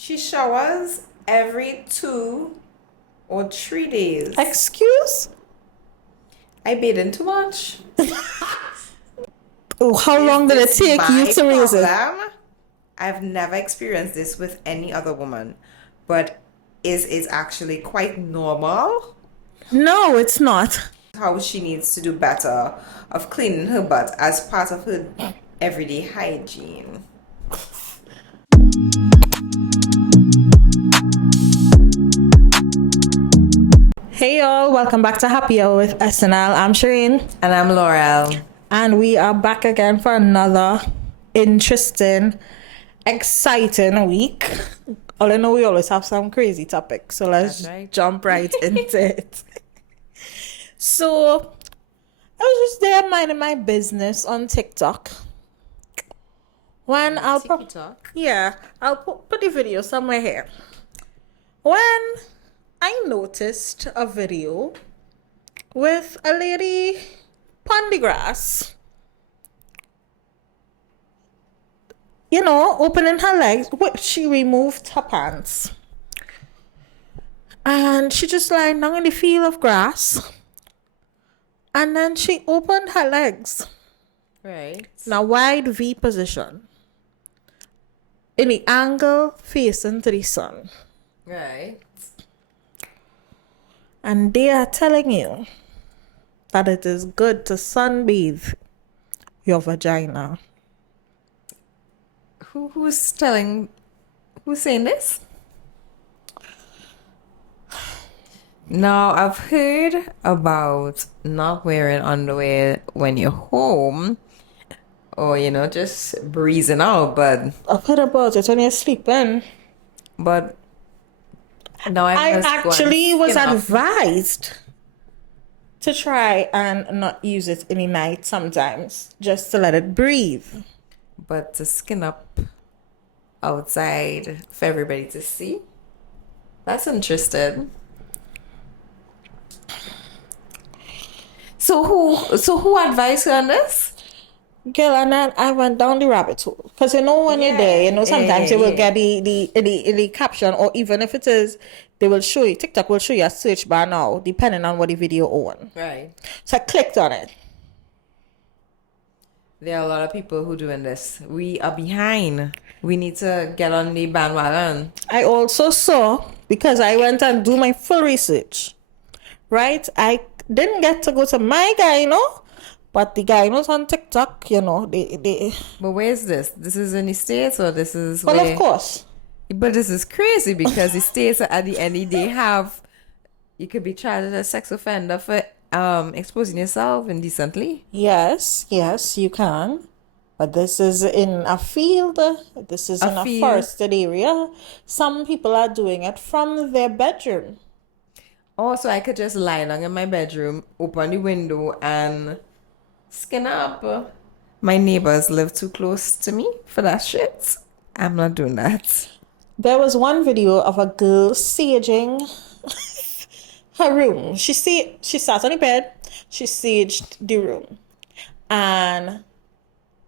She showers every 2 or 3 days. Excuse? I bathe in too much. Oh, how Is long did it this take you my to raise it? problem? I've never experienced this with any other woman, but is it actually quite normal? No, it's not. How she needs to do better of cleaning her butt as part of her everyday hygiene. Hey y'all, welcome back to Happy Hour with SnL. I'm Sherain, And I'm Laurel. and we are back again for another interesting, exciting week. All I know, we always have some crazy topics, so let's That's right. jump right into it. So, I was just there minding my business on TikTok. When I'll TikTok. I'll put the video somewhere here. When I noticed a video with a lady on the grass, opening her legs. She removed her pants. And she just lying down in the field of grass. And then she opened her legs Right. in a wide V position, in the angle facing to the sun. Right. And they are telling you that it is good to sunbathe your vagina. Who's saying this? Now, I've heard about not wearing underwear when you're home or, just breezing out, but I've heard about it when you're sleeping. but now I must go and actually was skin up. advised to try and not use it in the night sometimes, just to let it breathe. But to skin up outside for everybody to see, that's interesting. So who advised you on this? Girl, and then I went down the rabbit hole. Because when you're there, sometimes they will get the caption, or even if it is, they will show you, TikTok will show you a search bar now, depending on what the video on. Right. So I clicked on it. There are a lot of people who doing this. We are behind. We need to get on the bandwagon. I also saw, because I went and do my full research, right? I didn't get to go to my guy, but the guy knows on TikTok, they But where is this? This is in the States or this is well, where? of course. But this is crazy because the States at the end of the day you could be charged as a sex offender for exposing yourself indecently. Yes, you can. But this is in a field. This is in a field. forested area. Some people are doing it from their bedroom. Oh, so I could just lie down in my bedroom, open the window, and skin up. My neighbors live too close to me for that shit. I'm not doing that. There was one video of a girl saging her room. She sat on the bed. She saged the room, and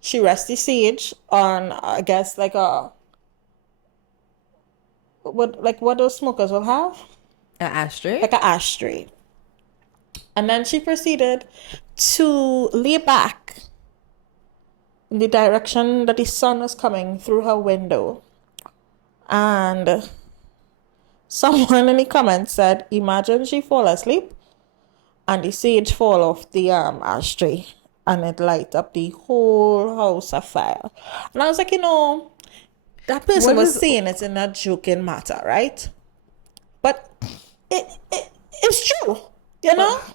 she rested sage on, I guess, like what those smokers will have, An ashtray? like an ashtray. And then she proceeded to lay back in the direction that the sun was coming through her window. And someone in the comments said, imagine she fall asleep and the sage fall off the ashtray and it light up the whole house afire. And I was like, that person was saying it in a joking matter, right? But it's true,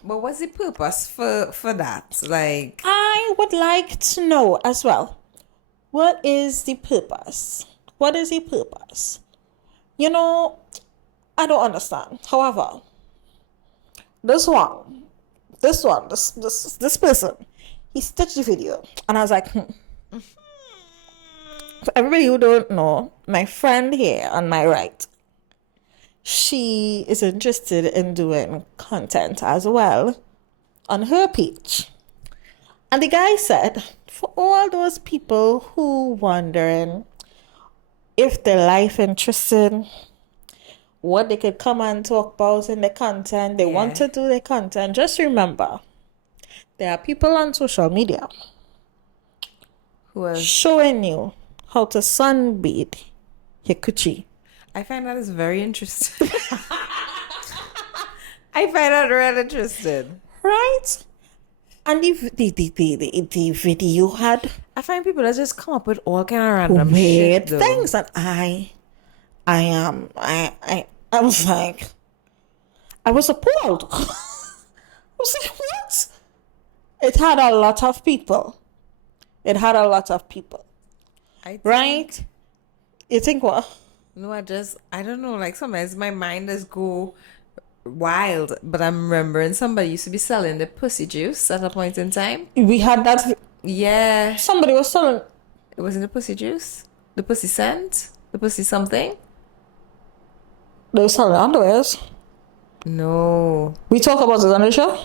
But what's the purpose for that? Like, I would like to know as well, what is the purpose? What is the purpose? I don't understand. However, this person, he stitched the video, and I was like, For everybody who don't know, my friend here on my right, she is interested in doing content as well on her page. And the guy said, for all those people who wondering if they're life interested, what they could come and talk about in the content. They want to do the content. Just remember, there are people on social media Who else? showing you how to sunbathe your coochie. I find that is very interesting. I find that real interesting. Right? And the video had I find people that just come up with all kind of random weird shit, though. things, and I was like, I was appalled. I was like, what? It had a lot of people. I think, Right? You think what? No, I don't know. Like sometimes my mind just go wild. But I'm remembering somebody used to be selling the pussy juice at a point in time. We had that. Yeah. Somebody was selling. It wasn't the pussy juice, the pussy scent, the pussy something. They were selling underwears. No. We talk about it on the show?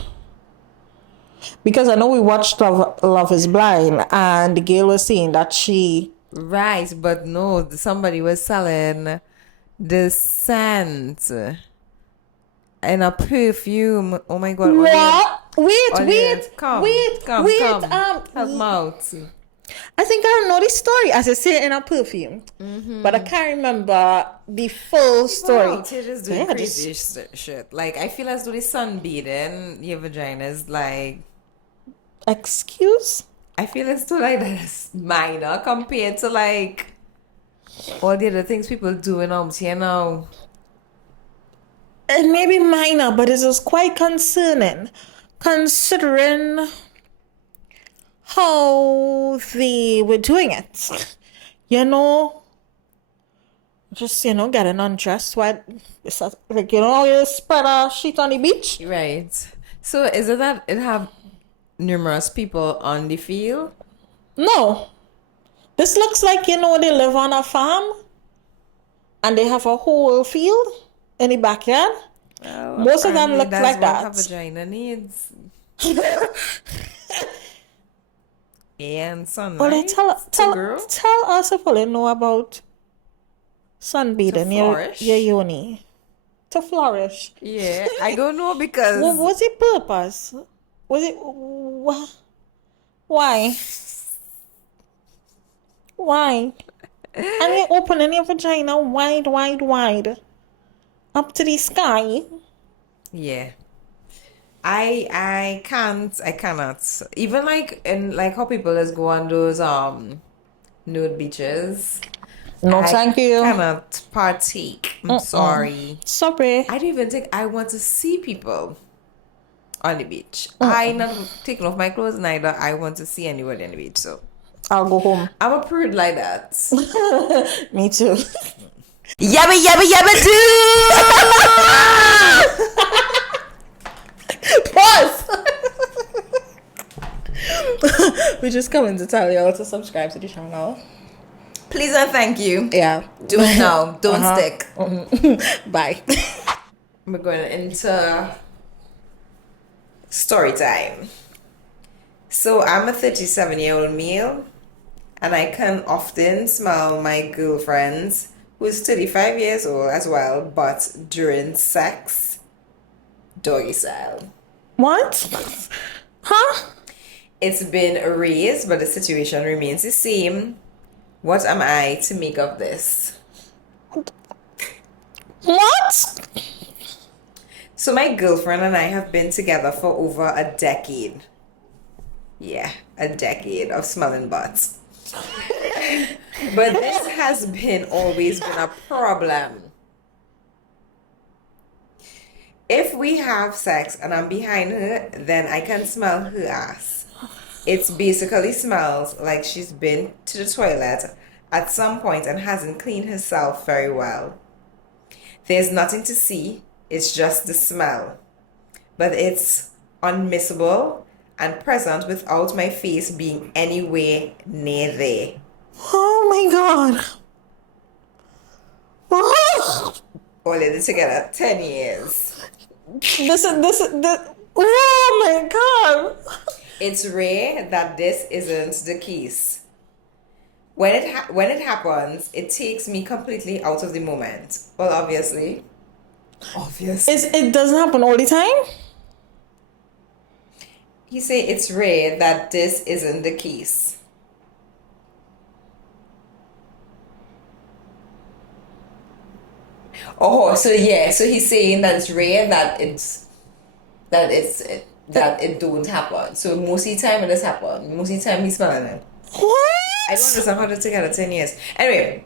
Because I know we watched Love is Blind, and the girl was saying that she... Right, but no, somebody was selling the scent in a perfume. Oh my God. What? Wait. Come. Help me out. I think I know the story as I say it in a perfume. But I can't remember the full story. Wow, you're just doing crazy shit. Like, I feel as though the sunbathing your vagina is like... Excuse? I feel as though like that's minor compared to like all the other things people do in homes here now. It may be minor, but it is quite concerning, considering how they were doing it. You know, just, getting undressed while it's like, you spread a sheet on the beach. Right. So is it that it have numerous people on the field? No. This looks like, they live on a farm and they have a whole field in the backyard. Well, most of them look that's like what that. A vagina needs. And sunlight. Well, tell us if you know about sunbathing your Yoni. To flourish. Yeah, I don't know because... What was the purpose? Was it... Why? Why? And you opening your vagina wide, up to the sky. Yeah. I cannot. Even like in like how people just go on those nude beaches. No, thank you. I cannot partake. I'm sorry. Sorry. I don't even think I want to see people on the beach. I not taking off my clothes neither. I want to see anybody on the beach. So I'll go home. I'm a prude like that. Me too. Yabba yabba yabba do. Pause. We're just coming to tell y'all to subscribe to the channel. Please and thank you. Yeah. Do it now. Don't stick. Bye. We're going into story time. So I'm a 37-year-old male, and I can often smell my girlfriends who's 35 years old as well, but during sex, doggy style. What? Huh? It's been erased, but the situation remains the same. What am I to make of this? What? So my girlfriend and I have been together for over a decade. Yeah, a decade of smelling butts. But this has always been a problem. If we have sex and I'm behind her, then I can smell her ass. It basically smells like she's been to the toilet at some point and hasn't cleaned herself very well. There's nothing to see, it's just the smell. But it's unmissable and present without my face being anywhere near there. Oh my god. All in it together, 10 years. This. Oh my god. It's rare that this isn't the case. when it happens, it takes me completely out of the moment. Well, obviously. It doesn't happen all the time? He say it's rare that this isn't the case. Oh, so yeah, so he's saying that it's rare that it don't happen. So most of the time it does happen. Most of the time he's smelling it. I don't What? understand how to take out 10 years. Anyway,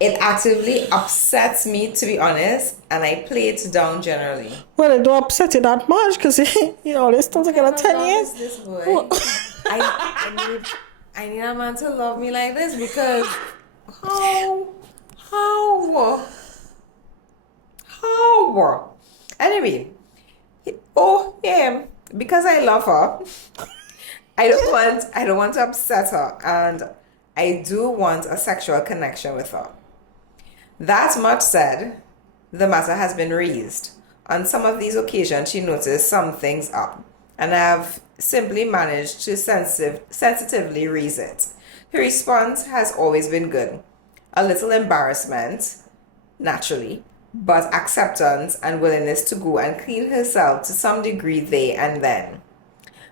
it actively upsets me, to be honest, and I play it down generally. Well, it don't upset you that much because you always still together How 10 long years. is this boy? What? I need a man to love me like this because how anyway, oh yeah, because I love her. I don't want to upset her, and I do want a sexual connection with her. That much said, the matter has been raised. On some of these occasions, she noticed some things up, and I have simply managed to sensitively raise it. Her response has always been good. A little embarrassment, naturally, but acceptance and willingness to go and clean herself to some degree there and then.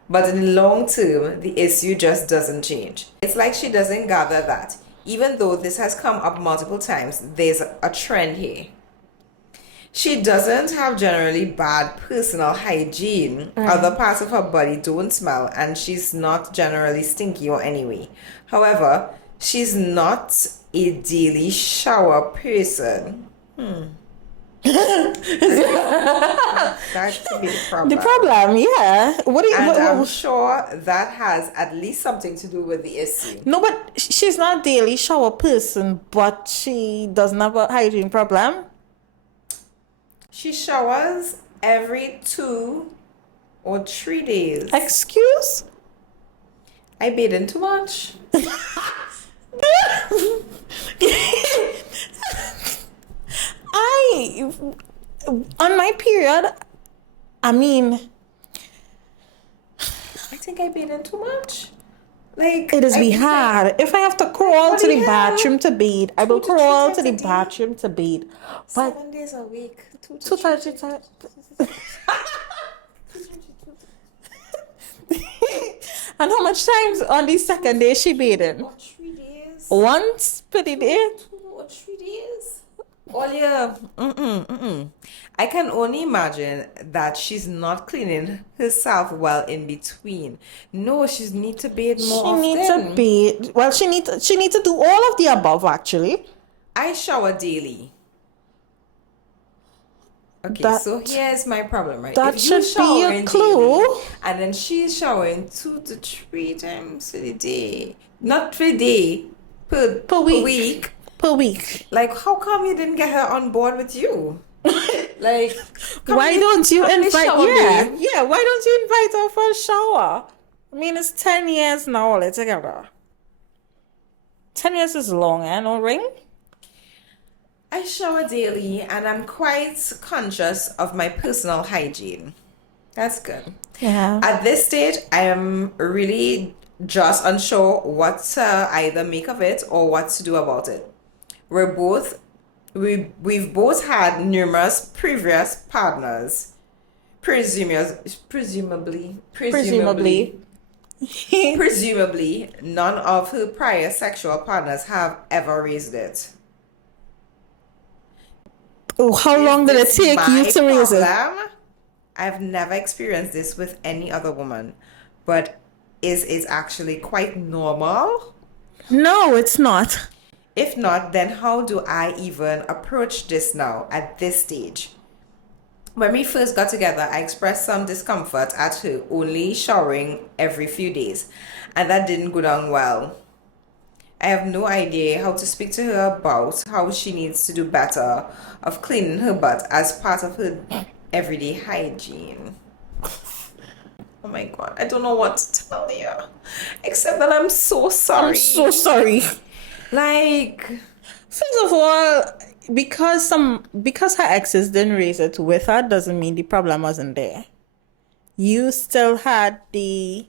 But in the long term, the issue just doesn't change. It's like she doesn't gather that, even though this has come up multiple times, there's a trend here. She doesn't have generally bad personal hygiene. Other parts of her body don't smell, and she's not generally stinky or anyway. However, she's not a daily shower person. That could be the problem. The problem, yeah. What do you? And I'm sure that has at least something to do with the issue. No, but she's not a daily shower person, but she doesn't have a hygiene problem. She showers every 2 or 3 days. Excuse? I bathe in too much. On my period, I mean, I think I bathe in too much. Like it is I be think hard. If I have to crawl to the hell? bathroom to bathe, I will 2 to 3 crawl times to the a day? bathroom to bathe. But 7 days a week. 2 to 2 3 times, days. and how much times on the second day she bathing? Or 3 days. Once per the day? 2 or 3 days. Oh yeah. I can only imagine that she's not cleaning herself well in between. No, she needs to bathe more She often. needs to bathe. Well, she need to do all of the above actually. I shower daily. Okay, That- so here's my problem, right? that If you should be a showering clue. daily, and then she's showering 2 to 3 times a day, not per day, per week. Per week. Like, how come you didn't get her on board with you? Like, Why don't you invite? shower, Yeah, babe? yeah. Why don't you invite her for a shower? I mean, it's 10 years now altogether. 10 years is long, eh? No ring. I shower daily, and I'm quite conscious of my personal hygiene. That's good. Yeah. At this stage, I am really just unsure what to either make of it or what to do about it. We've both had numerous previous partners, presumably, none of her prior sexual partners have ever raised it. Oh, how long did it Is take this you my to raise it? problem? I've never experienced this with any other woman, but is it actually quite normal? No, it's not. If not, then how do I even approach this now at this stage? When we first got together, I expressed some discomfort at her only showering every few days, and that didn't go down well. I have no idea how to speak to her about how she needs to do better of cleaning her butt as part of her everyday hygiene. Oh my god, I don't know what to tell you. Except that I'm so sorry. I'm so sorry. Like, First of all, because her exes didn't raise it with her doesn't mean the problem wasn't there. You still had the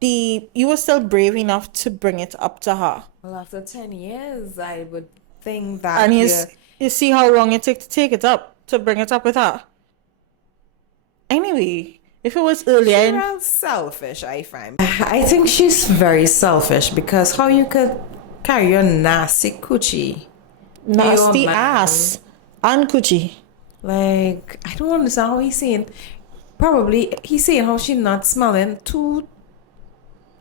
you were still brave enough to bring it up to her. Well, after 10 years, I would think And that you see how long it took to take it up, to bring it up with her. Anyway, if it was earlier, Sherain's selfish, I find. I think she's very selfish because how you could carry your nasty coochie, nasty man. ass and coochie. Like, I don't understand how he's saying. Probably he's saying how she not smelling two,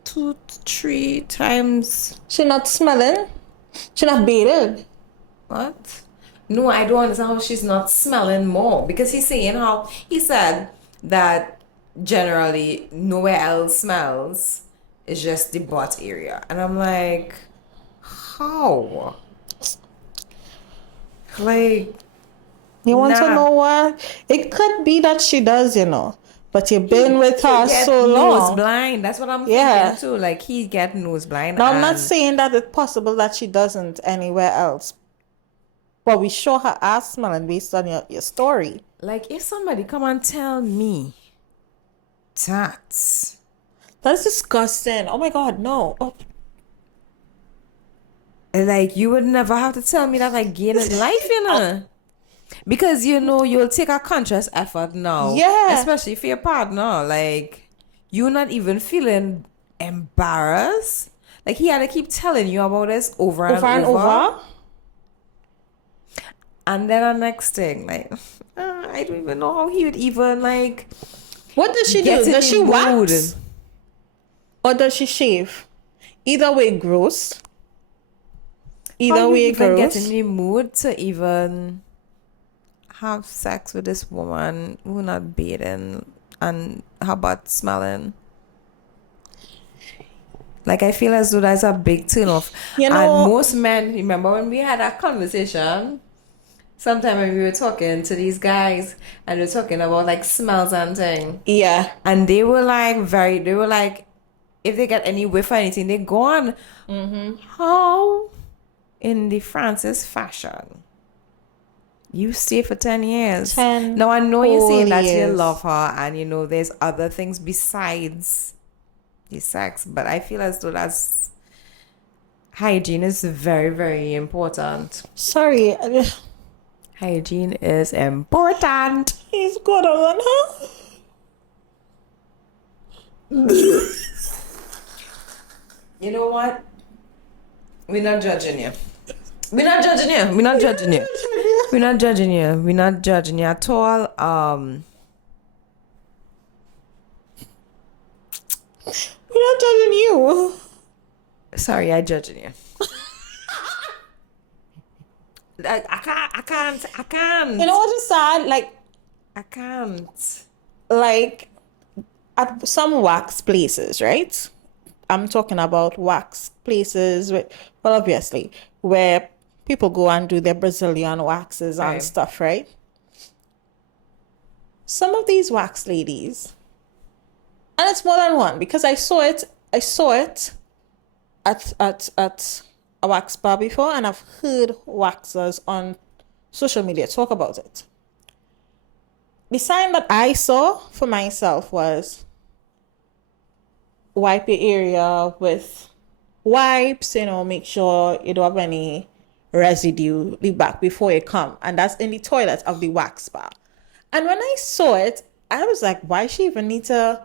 3 times. She not smelling. She not bearded. What? No, I don't understand how she's not smelling more because he's saying how he said that generally nowhere else smells. It's just the butt area, and I'm like, how? Like, You want to nah. know what? It could be that she does, but you've been with her Get so nose long. blind. That's what I'm Yeah. thinking too. Like he get nose blind. Now, I'm not and- saying that it's possible that she doesn't anywhere else, but we show her ass smelling based on your story. Like if somebody come and tell me that That's disgusting. Oh my God, no. Oh, like you would never have to tell me that I gain in life, because you'll take a conscious effort now. Yeah. Especially for your partner. Like you're not even feeling embarrassed. Like he had to keep telling you about this over and over. And then the next thing, like I don't even know how he would even like What does she get do? in Does the she mood. wax? Or does she shave? Either way, gross. Either How you way, even gross. get in the mood to even have sex with this woman who not bathing and her butt smelling? Like I feel as though that's a big turn off. You know- And most men, remember when we had that conversation? Sometime when we were talking to these guys and we were talking about like smells and thing. Yeah. And they were like if they get any whiff or anything, they go on. How in the Francis fashion you stay for 10 years. 10 Now I know you're saying that you years. love her and there's other things besides the sex, but I feel as though that's hygiene is very, very important. Sorry. Hygiene is important. He's good on her. You know what? We're not judging you. We're not judging you. We're not judging you. We're not judging you. We're not judging you at all. We're not judging you. Sorry, I judging you. I can't. You know what is sad? I can't. Like at some wax places, right? I'm talking about wax places well, obviously, where people go and do their Brazilian waxes and Right. stuff, right? Some of these wax ladies, and it's more than one because I saw it at a wax bar before, and I've heard waxers on social media talk about it. The sign that I saw for myself was wipe your area with wipes, make sure you don't have any residue leave back before you come. And that's in the toilet of the wax bar. And when I saw it, I was like, why she even need to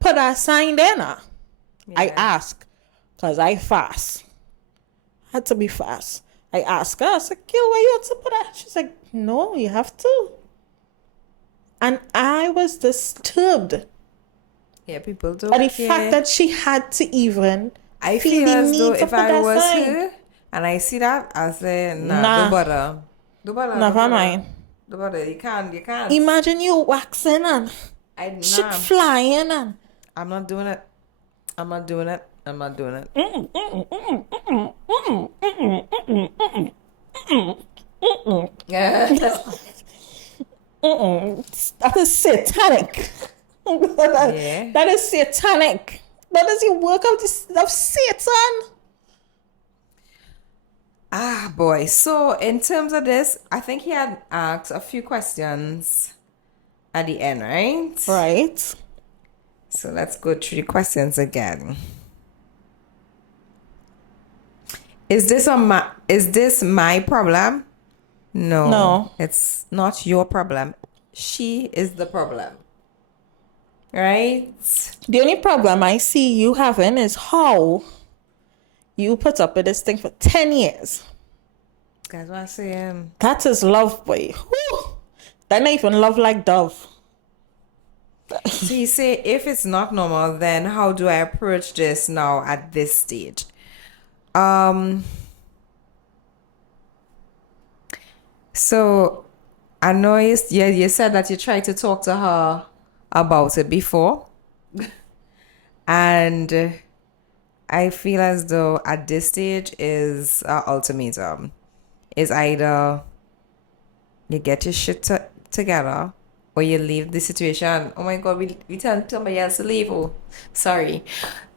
put a sign there now? I asked, because I fast. Had to be fast. I asked her, I said, Gil, why you have to put that? She's like, no, you have to. And I was disturbed Yeah, people do. by the fact that she had to even I feel feel the as need though to if put I that was sign. her and I see that, I say, Nah. don't bother. Don't bother. Never don't bother. mind. Don't bother. You can't. Imagine you waxing and shit Nah, flying and I'm not doing it. I'm not doing it. I'm not doing it. Yeah. that is satanic. Yeah. That is satanic. That is the work of Satan. Ah, boy. So, in terms of this, I think he had asked a few questions at the end, right? Right. So let's go through the questions again. Is this my problem? No, No. it's not your problem. She is the problem. Right? The only problem I see you having is how you put up with this thing for 10 years. That's what I say. That is love, boy. Whew. That not even love like Dove. So you say if it's not normal, then how do I approach this now at this stage? So I know you said that you tried to talk to her about it before. And I feel as though at this stage is an ultimatum. Is either you get your shit together or you leave the situation. Oh my God, we tell somebody else to leave. Oh, sorry.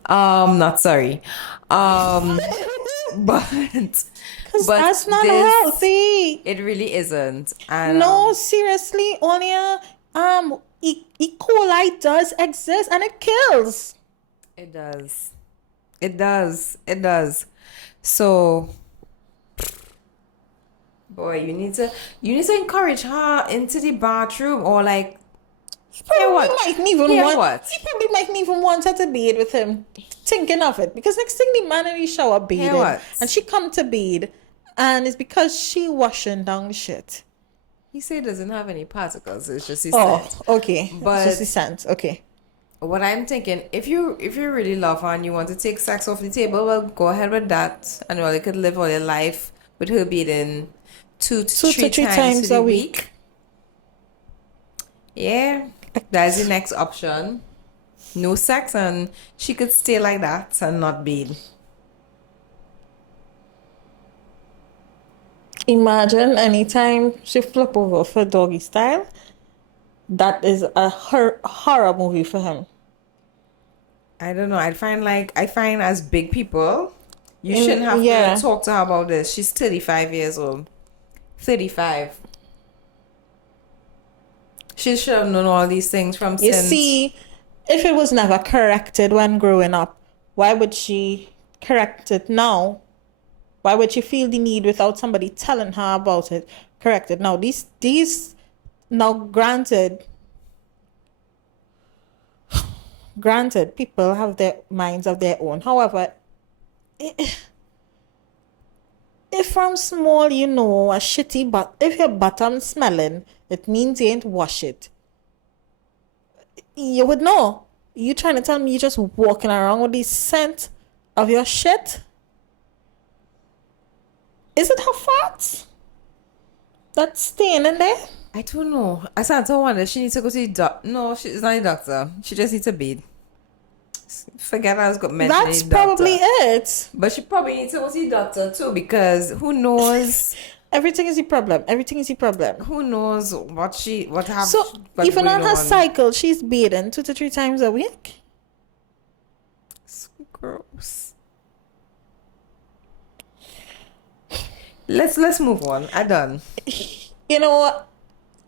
Not sorry. But Because but that's not this, healthy. it really isn't. And No, seriously, Onia, E. coli does exist and it kills. it does. It does. It does. So boy, you need to encourage her into the bathroom or like hear what? Mightn't even Hear want. what? He probably mightn't even want her to bathe with him, thinking of it. Because next thing the man in the shower bathing, what? and she come to bathe, and it's because she washing down the shit. He said it doesn't have any particles. It's just his Oh, scent. okay. But- It's just the scent. Okay. What I'm thinking, if you really love her and you want to take sex off the table, well, go ahead with that, and well, you could live all your life with her beating two to three times a week. Yeah, that's the next option. No sex, and she could stay like that and not beat. Imagine anytime she flip over for doggy style, that is a horror movie for him. I don't know. I find as big people, you shouldn't have yeah. to talk to her about this. She's 35 years old. 35. She should have known all these things from You since. see, if it was never corrected when growing up, why would she correct it now? Why would she feel the need without somebody telling her about it? Correct it now. These now granted, people have their minds of their own. However, if from small you know a shitty but if your bottom smelling, it means you ain't wash it. You would know. You trying to tell me you just walking around with the scent of your shit? Is it her farts that's staying in there? I don't know. I started to wonder. She needs to go to the doctor. No, she's not a doctor. She just needs to bathe. Forget I was got mentioned. That's probably it. But she probably needs to go to the doctor too, because who knows? Everything is the problem. Everything is the problem. Who knows what happened? So even on her cycle, she's bathing 2 to 3 times a week. So gross. Let's move on. I done. You know what?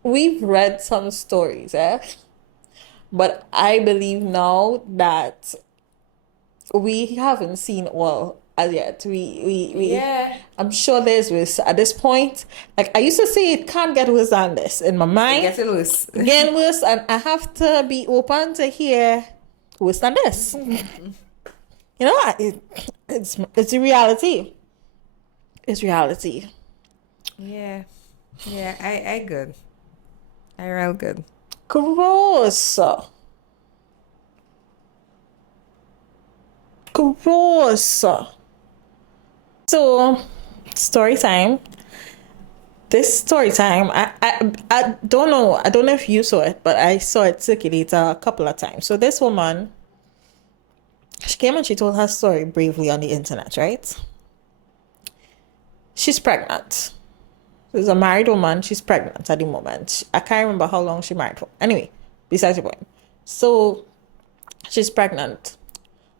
We've read some stories, but I believe now that we haven't seen all as yet. We Yeah. I'm sure there's worse at this point. Like I used to say, it can't get worse than this in my mind. Get it loose. Getting worse, and I have to be open to hear worse than this. You know what? It's a reality. It's reality. Yeah. Yeah, I good. I real good. Gross. Gross. So, story time. This story time, I don't know. I don't know if you saw it, but I saw it circulate a couple of times. So this woman, she came and she told her story bravely on the internet, right? She's pregnant. She's a married woman. She's pregnant at the moment. I can't remember how long she married for. Anyway, besides the point. So she's pregnant.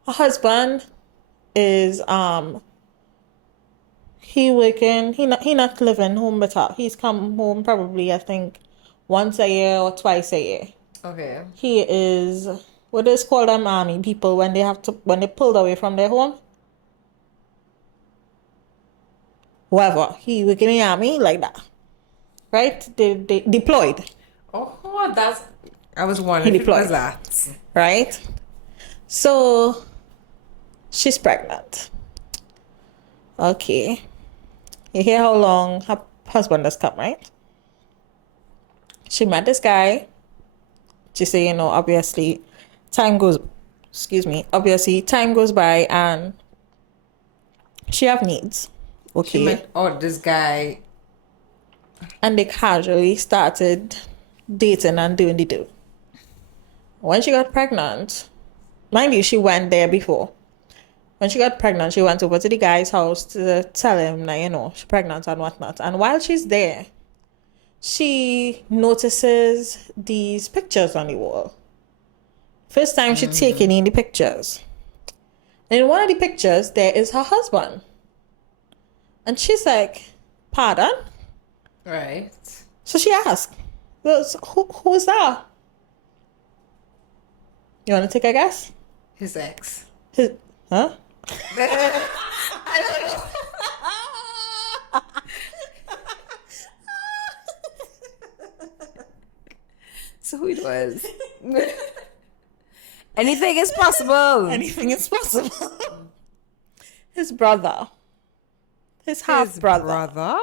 Her husband is he working. He not living home with her. He's come home probably I think once a year or twice a year. Okay. He is what is called them army people when they pulled away from their home? Whoever. He was in the army like that. Right? They deployed. Oh, that's. I was He wondering if it was deployed. that. Right? So she's pregnant. Okay. You hear how long her husband has come, right? She met this guy. She said, obviously obviously time goes by and she have needs. She Okay. met this guy. And they casually started dating and doing the do. When she got pregnant, mind you, she went there before. When she got pregnant, she went over to the guy's house to tell him that, she's pregnant and whatnot. And while she's there, she notices these pictures on the wall. First time she's taking in the pictures. And in one of the pictures, there is her husband. And she's like, pardon? Right. So she asked, who's that? You want to take a guess? His ex. Huh? I don't know. So who it was? Anything is possible. Anything is possible. His brother. His half-brother. Brother?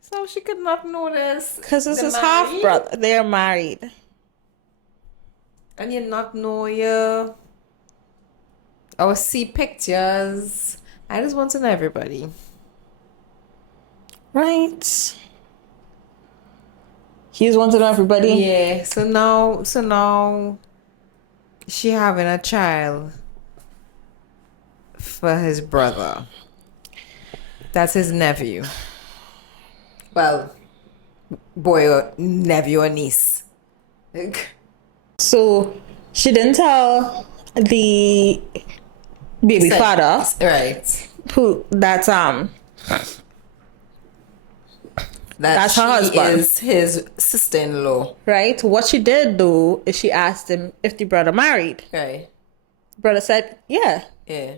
So she could not notice. Because it's they're his married? half-brother. They're married. And you not know you. Or see pictures. I just want to know everybody. Right. He's wanted everybody. Yeah. So now she having a child for his brother. That's his nephew. Well, boy or nephew or niece. So she didn't tell the baby father Right. who that's That's her husband. Is his sister-in-law. right. What she did though is she asked him if the brother married. Right. Brother said, yeah, Yeah.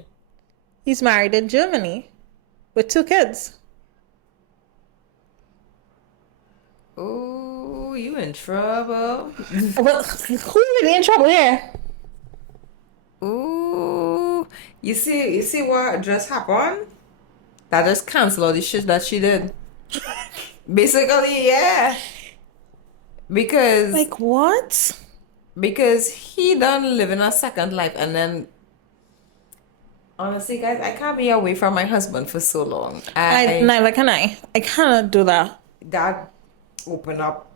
he's married in Germany with 2 kids. Oh, you in trouble. Well, who really in trouble here? Ooh. You see what just happened? That just cancel all the shit that she did. Basically, yeah. Because Like what? he done living a second life, and then honestly guys, I can't be away from my husband for so long. Neither can I. I cannot do that. That open up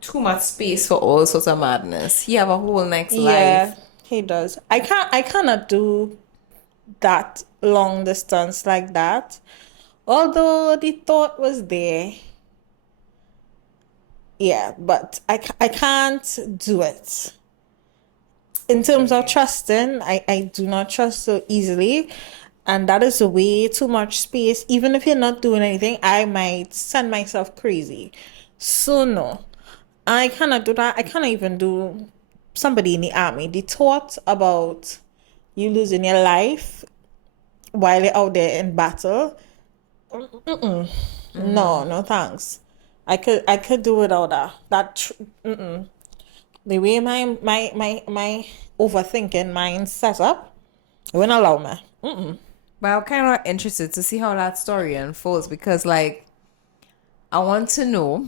too much space for all sorts of madness. He have a whole next Yeah, life. he does. I cannot do that long distance like that. Although the thought was there. Yeah, but I can't do it. In terms of trusting, I do not trust so easily. And that is way too much space. Even if you're not doing anything, I might send myself crazy. So no, I cannot do that. I cannot even do somebody in the army. The thought about you losing your life while you're out there in battle, no thanks. I could do without that. The way my overthinking mind set up, it wouldn't allow me. But I'm kind of interested to see how that story unfolds, because like I want to know,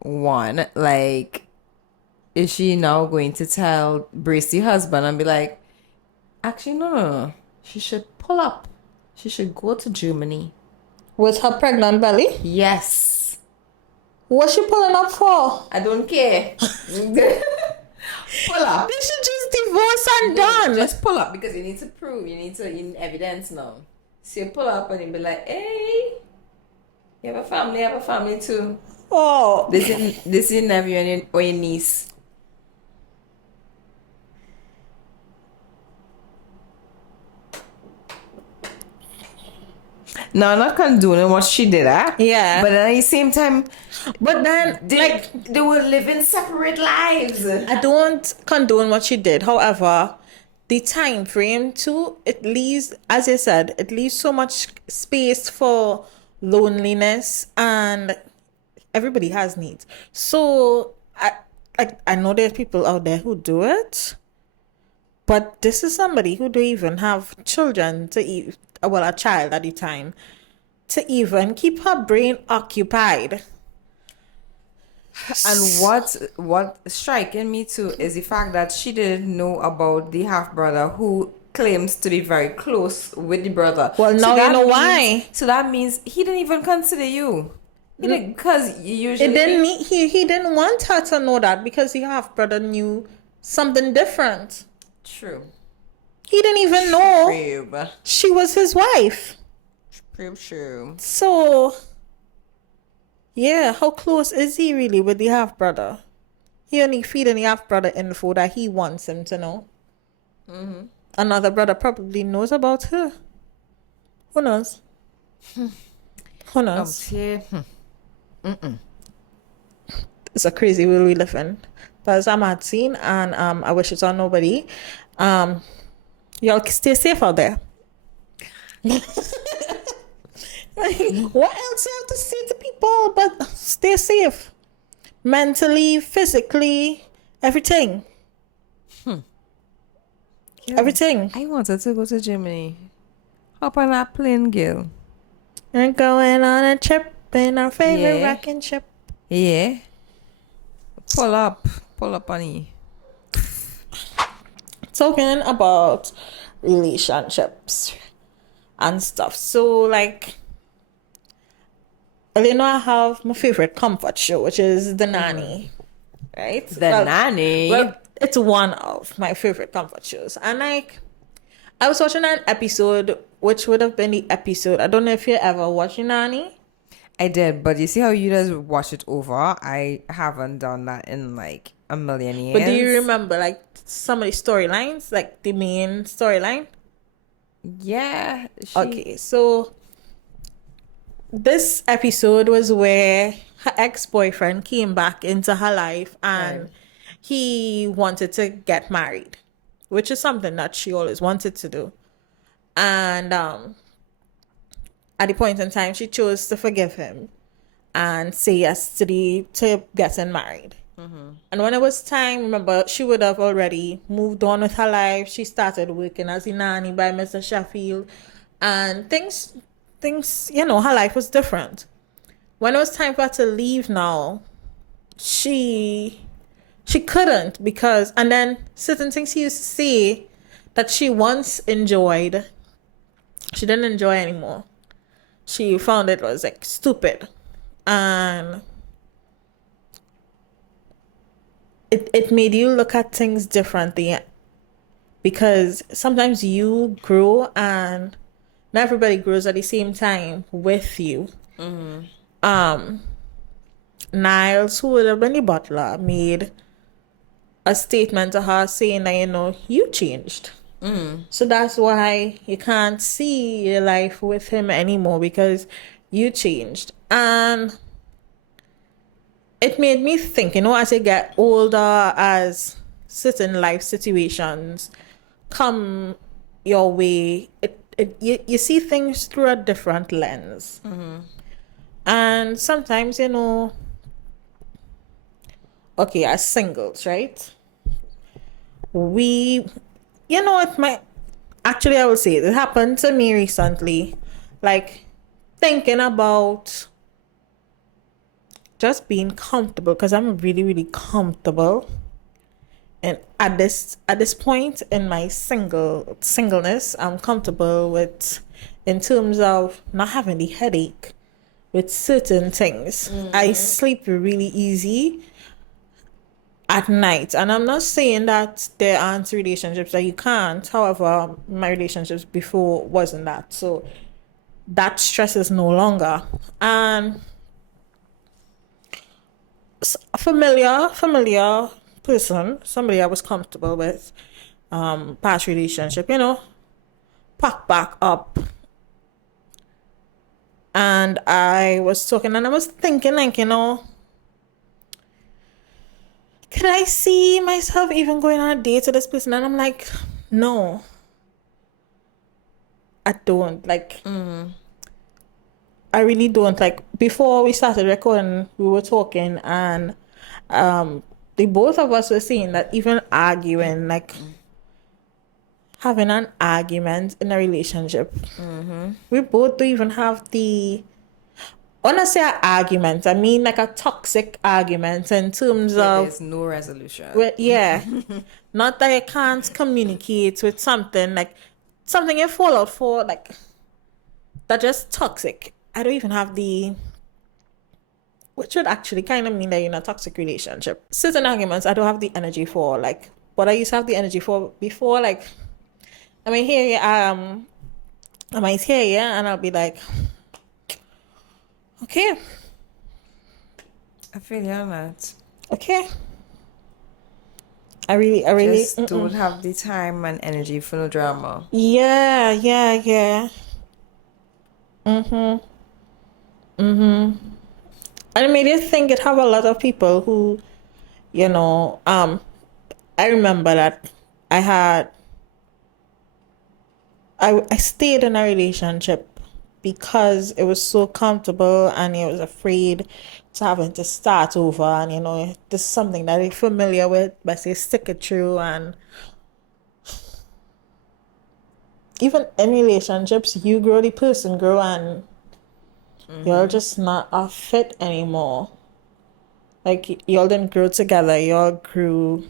one, like, is she now going to tell Bracy husband and be like, actually no, she should pull up, she should go to Germany. With her pregnant belly? Yes. What's she pulling up for? I don't care. Pull up. They should just divorce and done. Just pull up, because you need to prove, you need evidence now. So you pull up and you be like, hey, you have a family too. Oh. This is your nephew or your niece. No, I'm not condoning what she did, Yeah. But at the same time, But then, they were living separate lives. I don't condone what she did. However, the time frame too, it leaves, as I said, it leaves so much space for loneliness, and everybody has needs. So I know there's people out there who do it, but this is somebody who don't even have children a child at the time, to even keep her brain occupied. And what striking me too is the fact that she didn't know about the half brother who claims to be very close with the brother. Well, now you know why. So that means he didn't even consider you. He didn't, because usually It didn't mean he didn't want her to know that, because the half brother knew something different. True. He didn't even know True. she was his wife. True. So, yeah, how close is he really with the half brother? He only feeding the half brother info that he wants him to know. Mm-hmm. Another brother probably knows about her. Who knows? Who knows? It's a crazy world we live in. That's a mad scene, and I wish it's on nobody. Y'all stay safe out there. What else you have to say to people but stay safe? Mentally, physically, everything. Everything. I wanted to go to Germany. Hop on that plane, girl. We're going on a trip in our favorite Yeah. rocking ship. Yeah. Pull up on you. Talking about relationships and stuff. So, like, you know, I have my favorite comfort show, which is The Nanny, right? The Nanny. Well, it's one of my favorite comfort shows. And, like, I was watching an episode, which would have been the episode. I don't know if you ever watched Nanny. I did, but you see how you just watch it over? I haven't done that in like a million years. But do you remember, like, some of the storylines? Like, the main storyline? Yeah. Okay, so this episode was where her ex-boyfriend came back into her life, and Right. he wanted to get married, which is something that she always wanted to do. And at the point in time, she chose to forgive him and say yes to getting married. And when it was time, remember, she would have already moved on with her life. She started working as a nanny by Mr. Sheffield, and things, you know, her life was different. When it was time for her to leave now, she couldn't, because, and then certain things she used to say that she once enjoyed, she didn't enjoy anymore. She found it was like stupid, and it made you look at things differently, because sometimes you grow and not everybody grows at the same time with you. Niles, who would have been the butler, made a statement to her saying that, you know, you changed. So that's why you can't see your life with him anymore, because you changed. And it made me think, you know, as you get older, as certain life situations come your way, you see things through a different lens. And sometimes, you know, okay, as singles, right? We, you know, I will say it happened to me recently, like thinking about just being comfortable, because I'm really, really comfortable. And at this point in my singleness, I'm comfortable with, in terms of not having the headache with certain things. I sleep really easy at night. And I'm not saying that there aren't relationships that you can't. However, my relationships before wasn't that. So that stress is no longer. And a familiar person, somebody I was comfortable with, past relationship, you know, pack back up And I was talking and I was thinking, like, you know, could I see myself even going on a date with this person? And I'm like, no, I don't. Like, I really don't. Like, before we started recording, we were talking, and the both of us were saying that even arguing, like, having an argument in a relationship, we both don't even have the. When I say argument, I mean like a toxic argument in terms of There's no resolution. yeah, not that you can't communicate with something like something you fall out for, like that just toxic. I don't even have the, which would actually kind of mean that you're in a toxic relationship. Certain arguments I don't have the energy for, like what I used to have the energy for before. Like I might hear you, and I'll be like, okay, I feel you on that. okay. I really Just don't have the time and energy for no drama. Yeah. And it made you think it have a lot of people who, you know, I remember that I stayed in a relationship because it was so comfortable and I was afraid to having to start over, and you know, this is something that I'm familiar with, but say stick it through. And even in relationships, you grow, the person grow, and you're just not a fit anymore. Like y'all didn't grow together, y'all grew,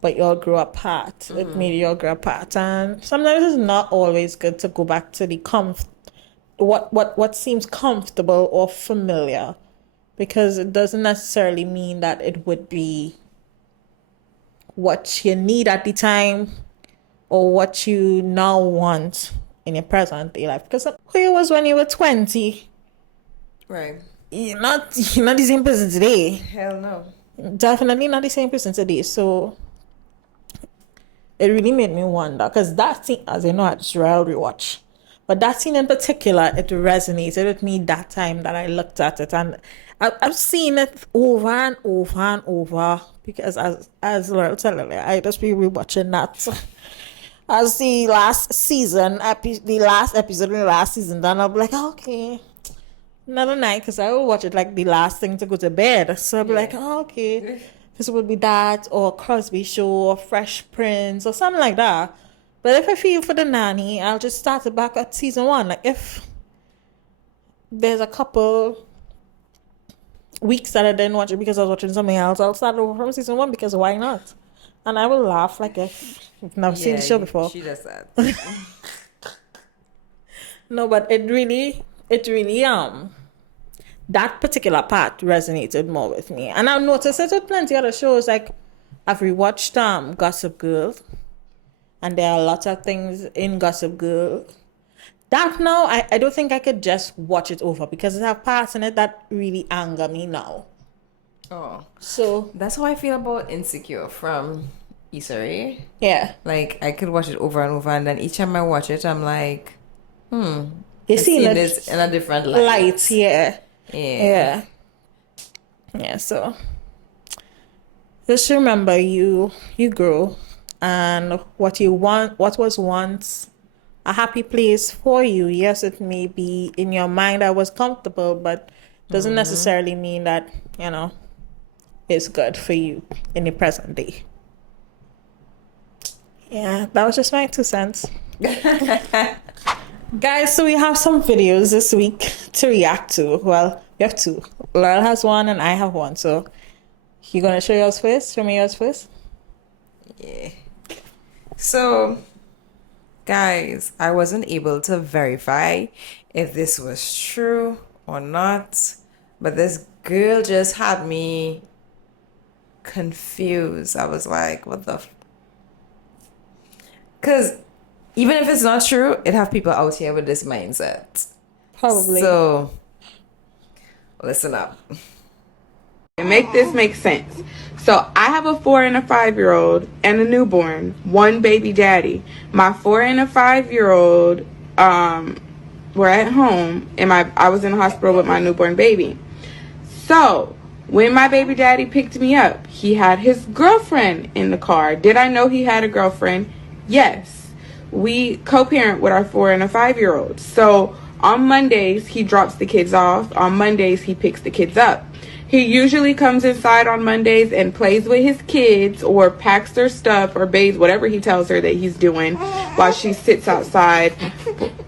but y'all grew apart. It made y'all grow apart, and sometimes it's not always good to go back to the what seems comfortable or familiar, because it doesn't necessarily mean that it would be what you need at the time or what you now want in your present day life. Because who you was when you were 20, Right. you're not the same person today. Hell no. Definitely not the same person today. So it really made me wonder, because that scene, as you know, I just Royal rewatch, but that scene in particular, it resonated with me that time that I looked at it, and I've seen it over and over and over, because as Laurel said earlier, I just be rewatching that as the last episode of the last season done. I'll be like, okay, another night, because I will watch it like the last thing to go to bed. So I'll be like, oh, okay, this would be that, or Crosby Show, or Fresh Prince, or something like that. But if I feel for the nanny, I'll just start it back at season 1. Like if there's a couple weeks that I didn't watch it because I was watching something else, I'll start over from season 1, because why not? And I will laugh like if I've never seen the show before. She does that. No, but it really that particular part resonated more with me. And I've noticed it with plenty other shows. Like I've rewatched Gossip Girl, and there are a lot of things in Gossip Girl that now I don't think I could just watch it over, because there have parts in it that really anger me now. Oh. So That's how I feel about Insecure from Issa Rae. yeah, Like I could watch it over and over, and then each time I watch it, I'm like, you see this in a different light. light, yeah. So just remember, you grow, and what was once a happy place for you, yes, it may be in your mind that was comfortable, but doesn't necessarily mean that, you know, it's good for you in the present day. Yeah, that was just my 2 cents. Guys, so we have some videos this week to react to. Well, we have 2. Laurel has 1 and I have 1. So you gonna show yours first? Show me yours first. Yeah. So, guys, I wasn't able to verify if this was true or not, but this girl just had me confused. I was like, what the because even if it's not true, it have people out here with this mindset. Probably. So listen up. Make this make sense. So I have a 4 and a 5-year-old and a newborn, 1 baby daddy. My 4 and a 5-year-old were at home, and I was in the hospital with my newborn baby. So when my baby daddy picked me up, he had his girlfriend in the car. Did I know he had a girlfriend? Yes. We co-parent with our 4 and a 5-year-old. So on Mondays, he drops the kids off. On Mondays, he picks the kids up. He usually comes inside on Mondays and plays with his kids or packs their stuff or bathes, whatever he tells her that he's doing, while she sits outside.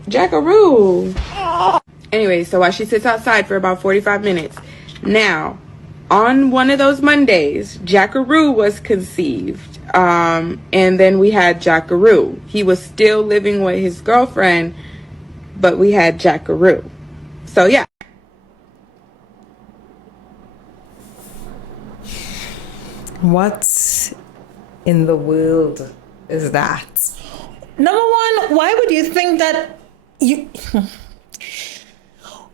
Jackaroo. Anyway, so while she sits outside for about 45 minutes. Now, on one of those Mondays, Jackaroo was conceived. And then we had Jackaroo. He was still living with his girlfriend, but we had Jackaroo. So, yeah. What in the world is that? Number one, why would you think that you...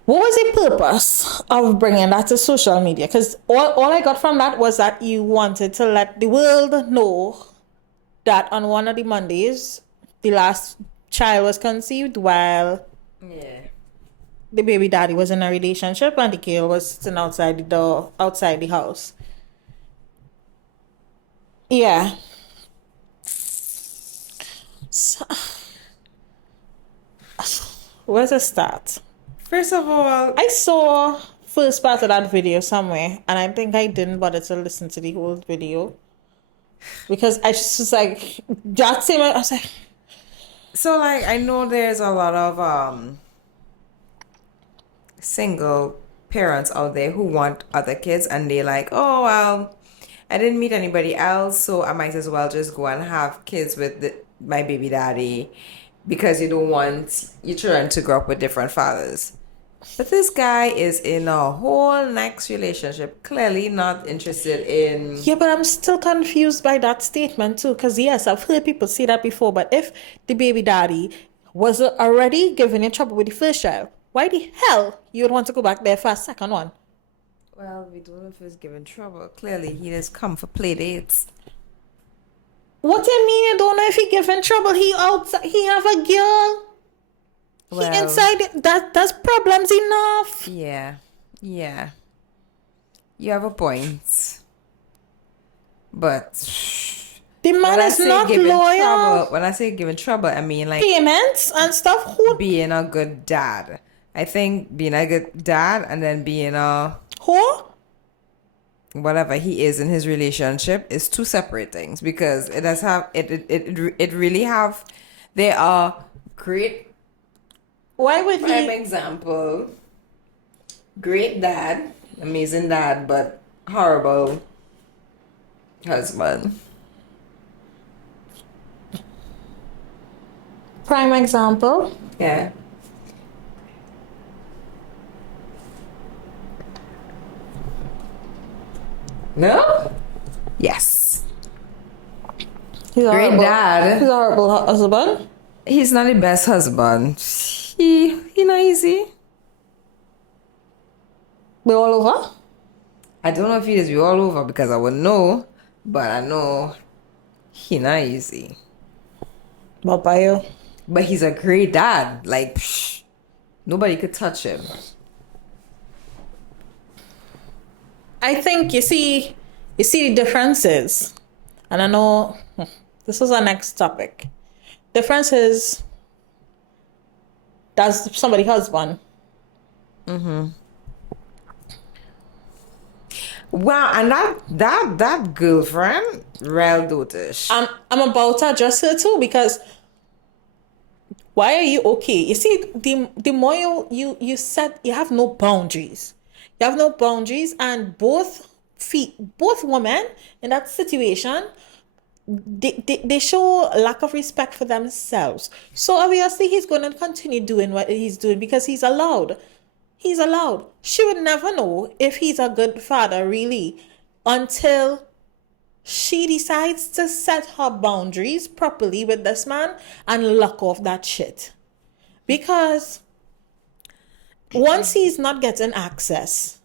What was the purpose of bringing that to social media? Because all I got from that was that you wanted to let the world know that on one of the Mondays, the last child was conceived while the baby daddy was in a relationship and the girl was sitting outside the door, outside the house. Yeah. So, where's the start? First of all, I saw first part of that video somewhere, and I think I didn't bother to listen to the whole video because I just was like, that same. I was like, so like I know there's a lot of single parents out there who want other kids, and they're like, oh well, I didn't meet anybody else, so I might as well just go and have kids with my baby daddy because you don't want your children to grow up with different fathers. But this guy is in a whole next relationship, clearly not interested in... yeah, but I'm still confused by that statement too, because yes, I've heard people say that before, but if the baby daddy was already giving you trouble with the first child, why the hell you would want to go back there for a second one? Well, we don't know if he's giving trouble. Clearly, he has come for play dates. What do you mean you don't know if he giving trouble? He outside, he have a girl. Well, he inside, that's problems enough. Yeah. You have a point. But the man is not loyal. When I say giving trouble, I mean like payments and stuff. Being a good dad. I think being a good dad and then being a... Who? Whatever he is in his relationship is two separate things, because it does have it really have... They are great... Why would Prime example, great dad, amazing dad, but horrible husband. Prime example? Yeah. No? Yes. He's a Great horrible, dad. He's a horrible husband. He's not the best husband. He not easy. Be all over? I don't know if he is all over because I would know, but I know he not easy. But by you. But he's a great dad. Like, nobody could touch him. I think you see the differences. And I know this is our next topic. Differences. That's somebody's husband. Mm-hmm. Wow, and that girlfriend, real dotish. I'm about to address her too, because why are you okay? You see, the more you set, you have no boundaries. You have no boundaries, and both women in that situation, they show lack of respect for themselves. So obviously he's going to continue doing what he's doing because he's allowed. He's allowed. She would never know if he's a good father really until she decides to set her boundaries properly with this man and lock off that shit. Because once he's not getting access,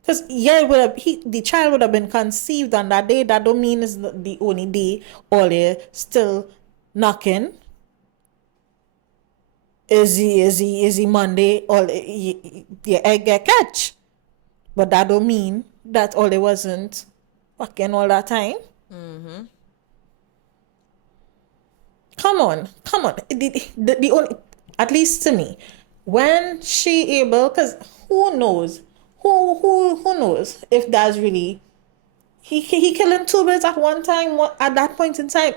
because the child would have been conceived on that day. That don't mean it's the only day all they're still knocking. Is he Monday or the egg get catch? But that don't mean that all it wasn't fucking all that time. Come on. The only, at least to me, when she able, because who knows, who knows if that's really he killing two birds at one time at that point in time.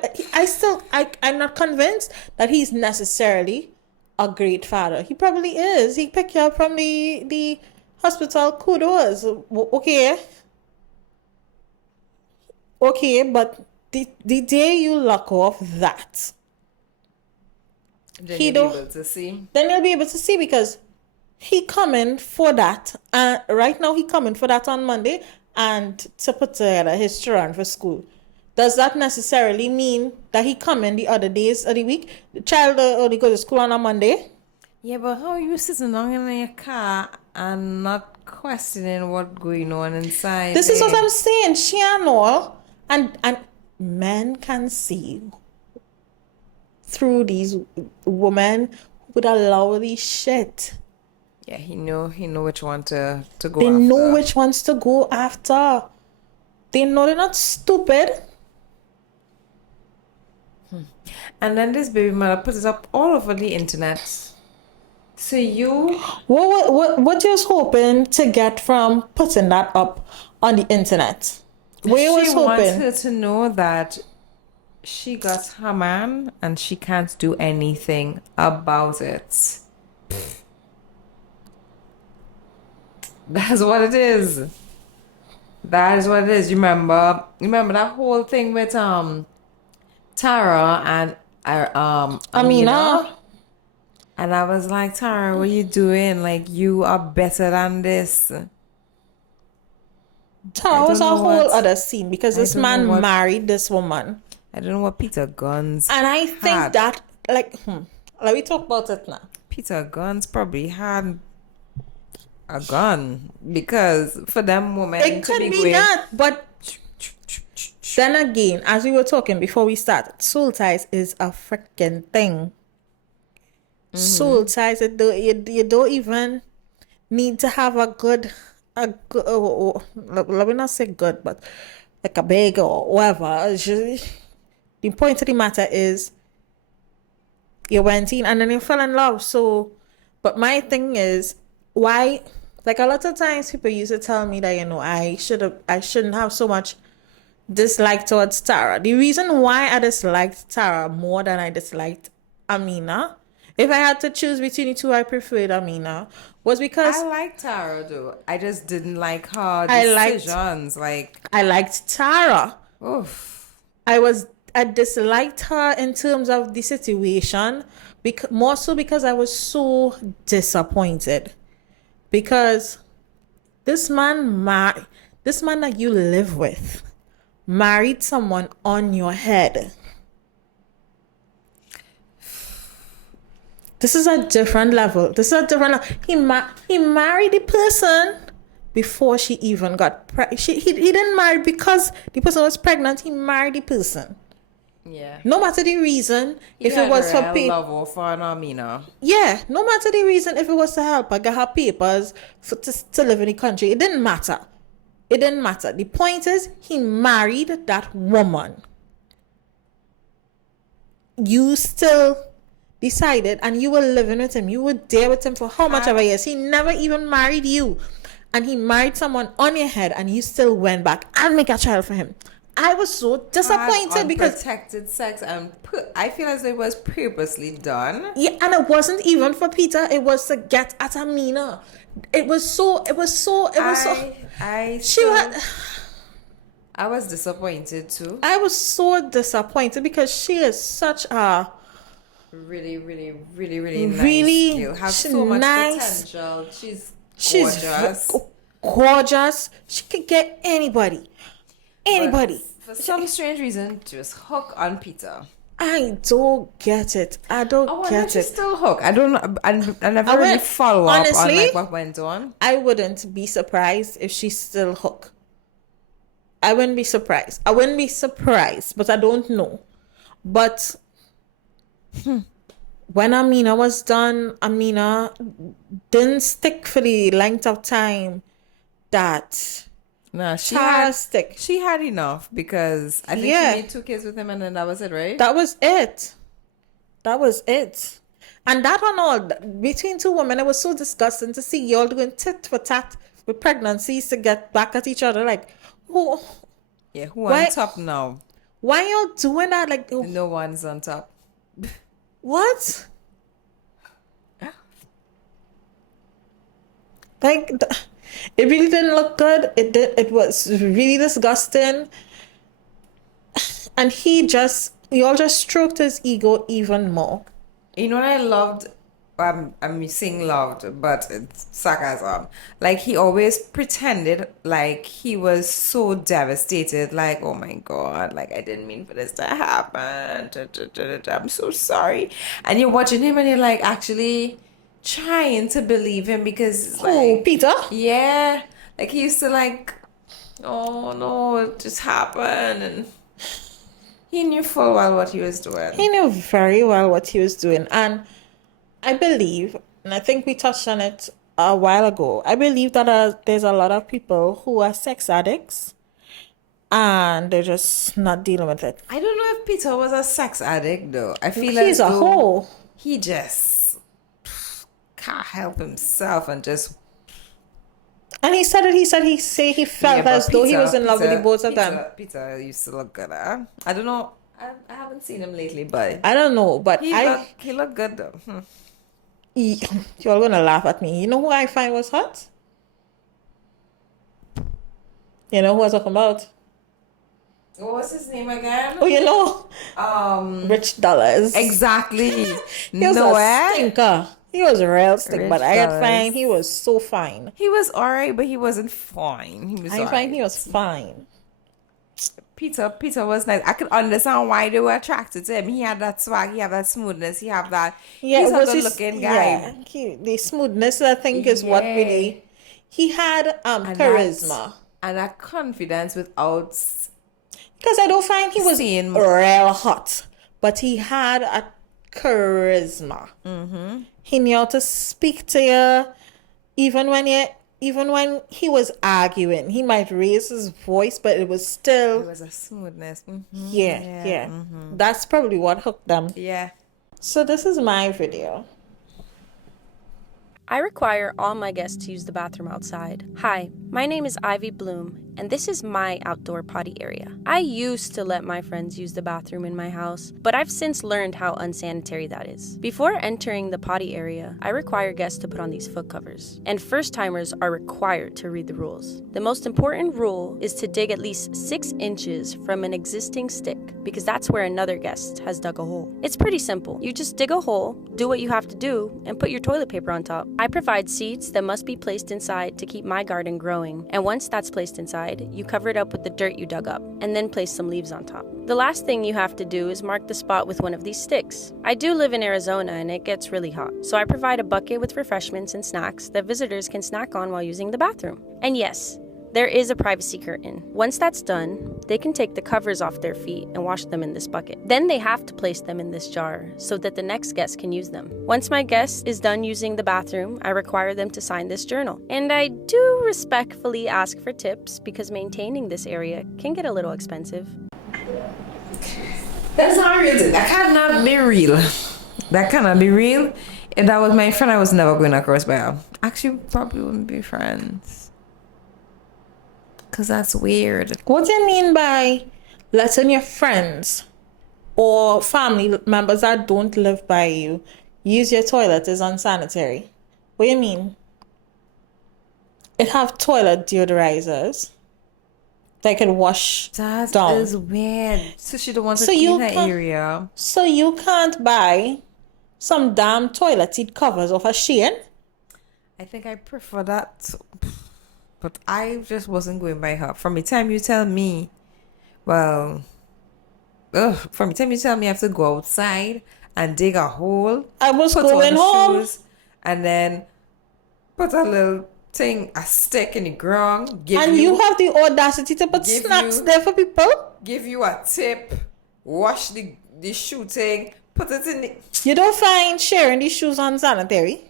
I'm not convinced that he's necessarily a great father. He probably is. He picked you up from the hospital. Kudos. Okay, but the day you lock off that, Then he you'll don't. be able to see. Then you'll be able to see because he coming for that. Right now he coming for that on Monday and to put together his Sherain for school. Does that necessarily mean that he coming the other days of the week? The child only go to school on a Monday. Yeah, but how you sitting down in your car and not questioning what's going on inside? This is what I'm saying. She and all, and men can see through these women who would allow this shit. Yeah, he know which one to go They after. know which ones to go after. They know they're not stupid. And then this baby mother put it up all over the internet. So you... What you was hoping to get from putting that up on the internet? What you was She wants hoping? her to know that she got her man and she can't do anything about it. That's what it is. That is what it is. You remember that whole thing with Tara and Amina? And I was like, Tara, what you doing? Like, you are better than this. Tara was a know whole what- other scene because this don't man know what- married this woman. I don't know what Peter Guns And I think had. that, like, let me talk about it now. Peter Guns probably had a gun because for them women It to could be be going, that, but then again, as we were talking before we started, soul ties is a freaking thing. Soul ties, you don't even need to have a good, let me not say good, but like a big or whatever. It's just, the point of the matter is you went in and then you fell in love. So, but my thing is, why, like a lot of times people used to tell me that, I shouldn't have so much dislike towards Tara. The reason why I disliked Tara more than I disliked Amina, if I had to choose between the two, I preferred Amina, was because I like Tara though. I just didn't like her I liked- decisions. I liked Tara. Oof. I disliked her in terms of the situation, more so because I was so disappointed. Because this man that you live with married someone on your head. This is a different level. He married the person before she even got pregnant. He didn't marry because the person was pregnant. He married the person. Yeah. No matter the reason, He if had it was a for real love for an Amina. yeah, no matter the reason, if it was to help her get her papers to live in the country, it didn't matter. It didn't matter. The point is, he married that woman. You still decided, and you were living with him. You were there with him for how much ever years. He never even married you. And he married someone on your head, and you still went back and make a child for him. I was so disappointed because unprotected sex and I feel as it was purposely done. yeah, and it wasn't even for Peter. It was to get at Amina. It was so. I was disappointed too. I was so disappointed because she is such a Really nice Really skill. Has so much nice. potential. She's she's gorgeous. gorgeous. She could get anybody. But for some strange reason, just hook on Peter. I don't get it. I don't Oh, get she's it. still hooked. I don't know. I never I really went- follow up on honestly, like what went on. I wouldn't be surprised if she's still hooked. I wouldn't be surprised. But I don't know. But when Amina was done, Amina didn't stick for the length of time that Nah, she Tara had stick. she had enough because I think Yeah. she made 2 kids with him and then that was it, right? That was it. That was it. And that and all, between two women, it was so disgusting to see y'all doing tit for tat with pregnancies to get back at each other. Like, who, Yeah, who Why- on top now? why y'all doing that? Like, No one's on top. what? Like, it really didn't look good. It was really disgusting. And y'all just stroked his ego even more. You know what I loved? I'm saying loved, but it's sarcasm. Like he always pretended like he was so devastated, like, oh my God, like I didn't mean for this to happen. I'm so sorry. And you're watching him and you're like actually trying to believe him because it's Oh, like Peter? yeah. Like he used to like, oh no, it just happened and he knew full well what he was doing. He knew very well what he was doing. And I believe, and I think we touched on it a while ago, I believe that there's a lot of people who are sex addicts and they're just not dealing with it. I don't know if Peter was a sex addict though. I feel He's as a though hoe. he just can't help himself and just And he said he felt but as though he Peter- was in love with the both of them. Peter used to look good. Huh? I don't know. I haven't seen him lately, but I don't know, but he looked good though. You're gonna laugh at me. You know who I find was hot? You know who I'm talking about? What was his name again? Oh, you know, Rich Dollars. Exactly. He was a stinker. He was a real stink, Rich but I had Dollars. find he was so fine. He was alright, but he wasn't fine. He was I find he alright. was fine. Peter was nice. I could understand why they were attracted to him. He had that swag, he had that smoothness, he had that. Yeah, He's it a was good his, looking guy. yeah, the smoothness, I think, is what Yeah. really he had And charisma. and that confidence without Because I don't find he was Seeing- real hot, but he had a charisma. Mm-hmm. He knew how to speak to you, even when he was arguing. He might raise his voice, but it was it still was a smoothness. yeah. That's probably what hooked them. Yeah. So this is my video. I require all my guests to use the bathroom outside. Hi, my name is Ivy Bloom, and this is my outdoor potty area. I used to let my friends use the bathroom in my house, but I've since learned how unsanitary that is. Before entering the potty area, I require guests to put on these foot covers, and first-timers are required to read the rules. The most important rule is to dig at least 6 inches from an existing stick, because that's where another guest has dug a hole. It's pretty simple. You just dig a hole, do what you have to do, and put your toilet paper on top. I provide seeds that must be placed inside to keep my garden growing, and once that's placed inside, you cover it up with the dirt you dug up, and then place some leaves on top. The last thing you have to do is mark the spot with one of these sticks. I do live in Arizona and it gets really hot, so I provide a bucket with refreshments and snacks that visitors can snack on while using the bathroom. And yes, there is a privacy curtain. Once that's done, they can take the covers off their feet and wash them in this bucket. Then they have to place them in this jar so that the next guest can use them. Once my guest is done using the bathroom, I require them to sign this journal. And I do respectfully ask for tips because maintaining this area can get a little expensive. That's not real. That cannot be real. That cannot be real. If that was my friend, I was never going across by her. Actually, we probably wouldn't be friends. Because that's weird. What do you mean by letting your friends or family members that don't live by you use your toilet is unsanitary? What do you mean? It have toilet deodorizers that can wash That down. is weird. So she don't want to So clean you her can't- area. So you can't buy some damn toilet seat covers off a Sherain? I think I prefer that. But I just wasn't going by her. From the time you tell me, from the time you tell me I have to go outside and dig a hole, I was put going on home. shoes, and then put a little thing, a stick in the ground, And you have the audacity to put give snacks you- there for people? give you a tip, wash the shooting, Put it in the... You don't find sharing these shoes unsanitary?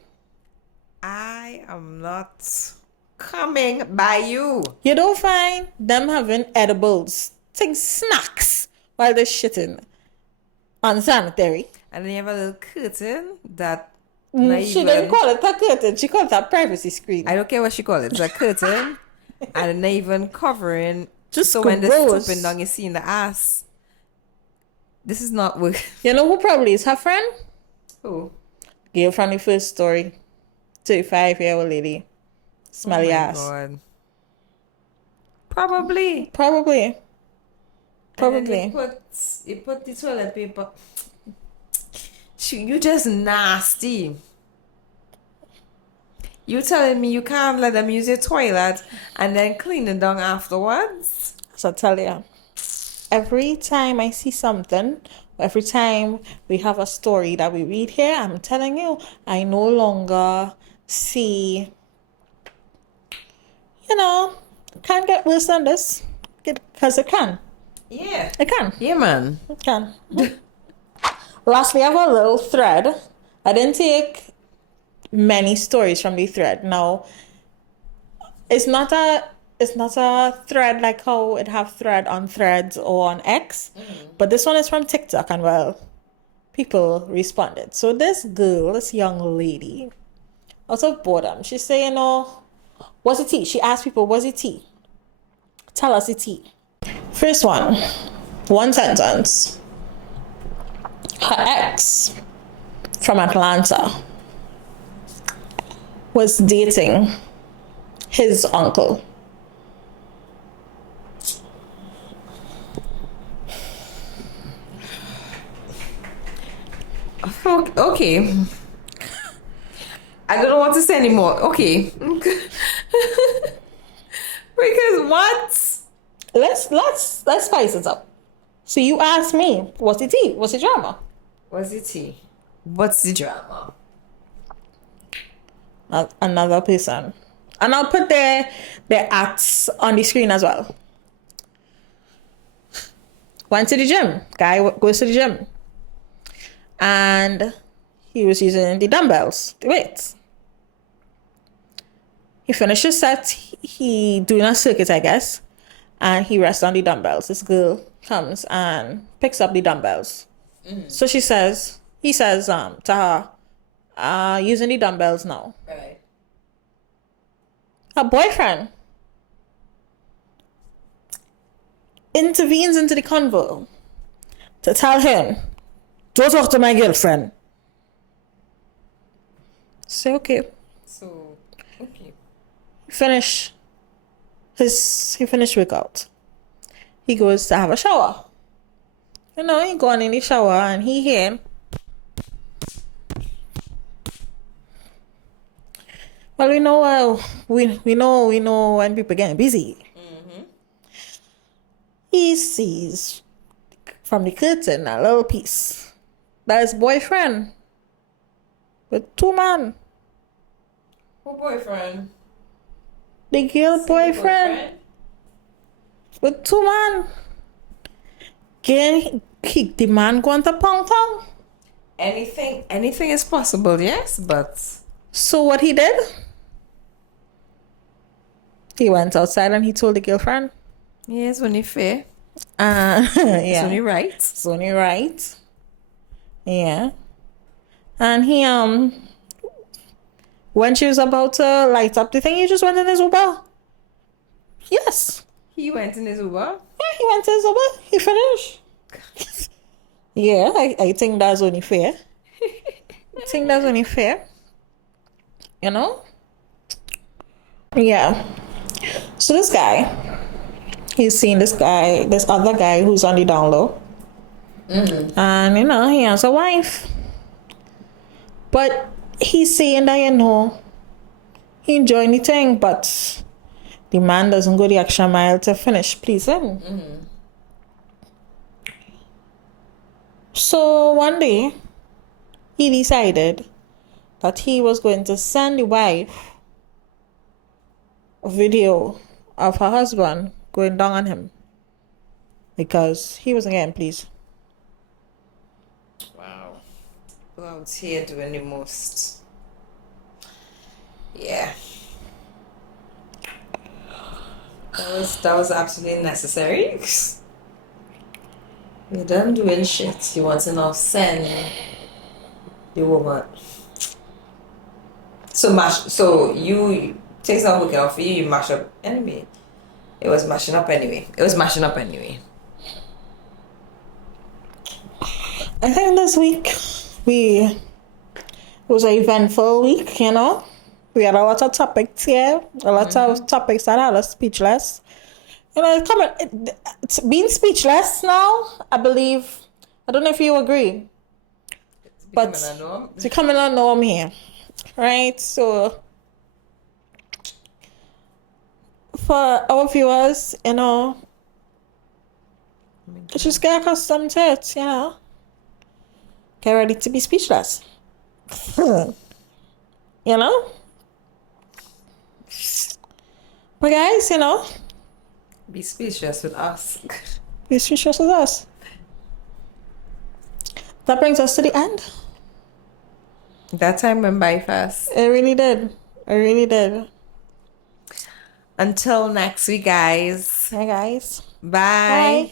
I am not coming by you. You don't find them having edibles, things, snacks, while they're shitting unsanitary? And then you have a little curtain that... She didn't call it a curtain. She called it a privacy screen. I don't care what she call it. It's a curtain. And not even covering. Just so when they're gross. stooping down, you see in the ass. This is not work. You know who probably is her friend? Who? Girl from the first story. 35-year-old lady. Smelly ass. God. Probably. Probably. You put the toilet paper. You just nasty. You telling me you can't let them use your toilet and then clean it down afterwards? So I tell you, every time I see something, every time we have a story that we read here, I'm telling you, I no longer see, can't get worse than this. Because it can. Yeah. It can. Yeah, man. It can. Lastly, I have a little thread. I didn't take many stories from the thread. Now, it's not a thread like how it have thread on Threads or on X, but this one is from TikTok, and well, people responded. So this girl, this young lady, out of boredom, she say, what's the tea? She asked people, what's the tea? Tell us the tea. First one sentence. Her ex from Atlanta was dating his uncle. Okay. I don't know what to say anymore. Okay. Because what? Let's spice it up. So you asked me, what's the tea? What's the drama? What's the tea? What's the drama? Another person. And I'll put their acts on the screen as well. Went to the gym. Guy goes to the gym. And he was using the dumbbells, the weights. He finished his set. He doing a circuit, I guess. And he rests on the dumbbells. This girl comes and picks up the dumbbells. So he says to her, using the dumbbells now. Right. Her boyfriend intervenes into the convo to tell him, don't talk to my girlfriend. Say okay. So, okay. He finished workout. He goes to have a shower. He going in the shower and he hear. Well, we know when people getting busy. He sees from the curtain a little piece. That is boyfriend with two men. Who boyfriend? The girl boyfriend with two men. The man going to pong pong. Anything is possible, yes, but... So what he did? He went outside and he told the girlfriend. Yeah, it's only fair. Yeah. It's only right. It's only right. Yeah. And he, when she was about to light up the thing, he just went in his Uber. Yes. He went in his Uber? Yeah, he went in his Uber. He finished. Yeah, I think that's only fair. Yeah. So this guy, he's seen this other guy who's on the down low. And, he has a wife. But he's saying that, he enjoying the thing, but the man doesn't go the extra mile to finish pleasing. So one day, he decided that he was going to send the wife a video of her husband going down on him because he wasn't getting pleased. Wow. out here doing the most. Yeah. That was absolutely necessary. You're done doing shit. You want to now send the woman. So you takes out working out for you, you mash up anyway. It was mashing up anyway. I think this week it was an eventful week, you know. We had a lot of topics here, a lot of topics that had us speechless. You know, it's being speechless now, I believe, I don't know if you agree, but it's becoming a norm here, right? So, for our viewers, you know, just get accustomed to it, you know. Get ready to be speechless. You know? But guys, you know, be speechless with us. be speechless with us. That brings us to the end. That time went by fast. It really did. Until next week, guys. Hey guys. Bye. Bye.